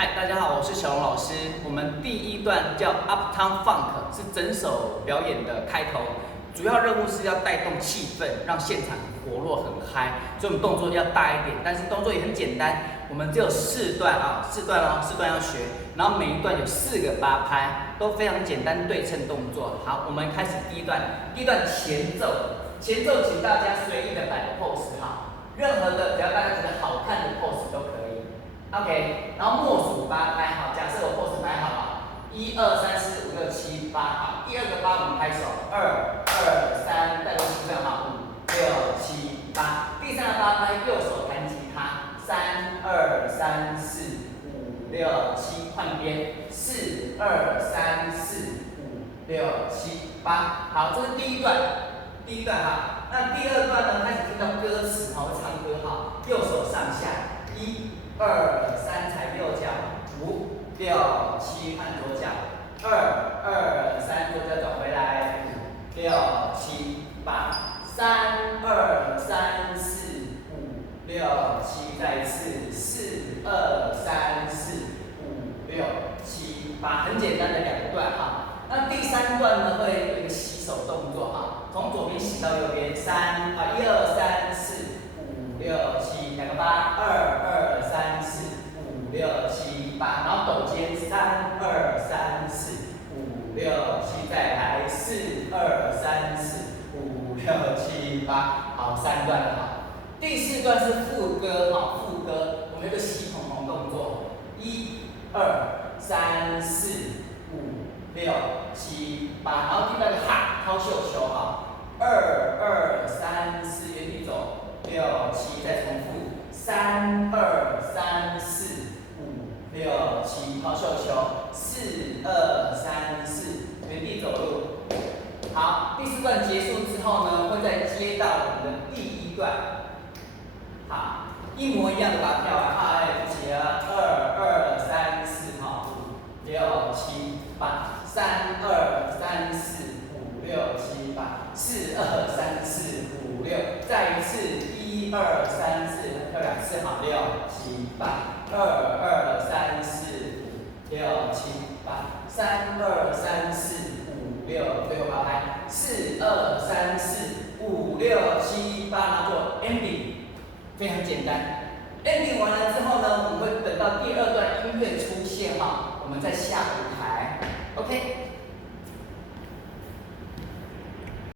嗨，大家好，我是小龙老师。我们第一段叫 Uptown Funk， 是整首表演的开头，主要任务是要带动气氛，让现场活络很嗨，所以我们动作要大一点，但是动作也很简单。我们只有4段啊，4段哦，4段要学，然后每一段有4个8拍，都非常简单对称动作。好，我们开始第一段，第一段前奏，前奏请大家随意的摆个 pose 哈，任何的只要大家觉得好看的 pose 都可以。OK， 然后默数8拍，好，假设我 pose 摆好了，1、2、3、4、5、6、7、8，好，第2个8我们拍手，2、2、3，带动气氛好，5、6、7、8，第3个8拍，右手弹吉他，3、2、3、4、5、6、7，换边，4、2、3、4、5、6、7、8，好，这是第一段，哈，那第2段呢，开始听到歌词，好，会唱歌哈，右手上下，1、2、3踩右脚，5、6、7换左脚，2、2、3左脚转回来，5、6、7、8，3、2、3、4、5、6、7，再一次，4、2、3、4、5、6、7、8，很简单的2个段哈。那第3段呢，会有一个洗手动作哈，从左边洗到右边，1、2、3、4、5、6、7，两个8，2、2、3、4、5、6、7、8，然后抖肩，3、2、3、4、5、6、7，再来4、2、3、4、5、6、7、8，好，3段了哈。第4段是副歌哈，副歌我们有个洗捧捧动作，1、2、3、4、5、6、7、8，然后第2个哈，掏绣球哈，2、2、3、4，原地走，6、7，再重复，3、2、3、4、5、6、7，抛绣球，4、2、3、4，原地走路。好，第4段结束之后呢，会再接到我们的第1段，好，一模一样的把它跳完，好，一起了，2、2、3、4，好，5、6、7、8，3、2、3、4、5、6、7、8，4、2、3、4、5、6，再一次，1、2、3、4，跳2次，好，6、7、8，2、2、3、4、5、6、7、8，3、2、3、4、5、6，最后8拍，4、2、3、4、5、6、7、8，然后做 ending， 非常简单。ending 完了之后呢，我们会等到第2段音乐出现哈，我们再下舞台。OK。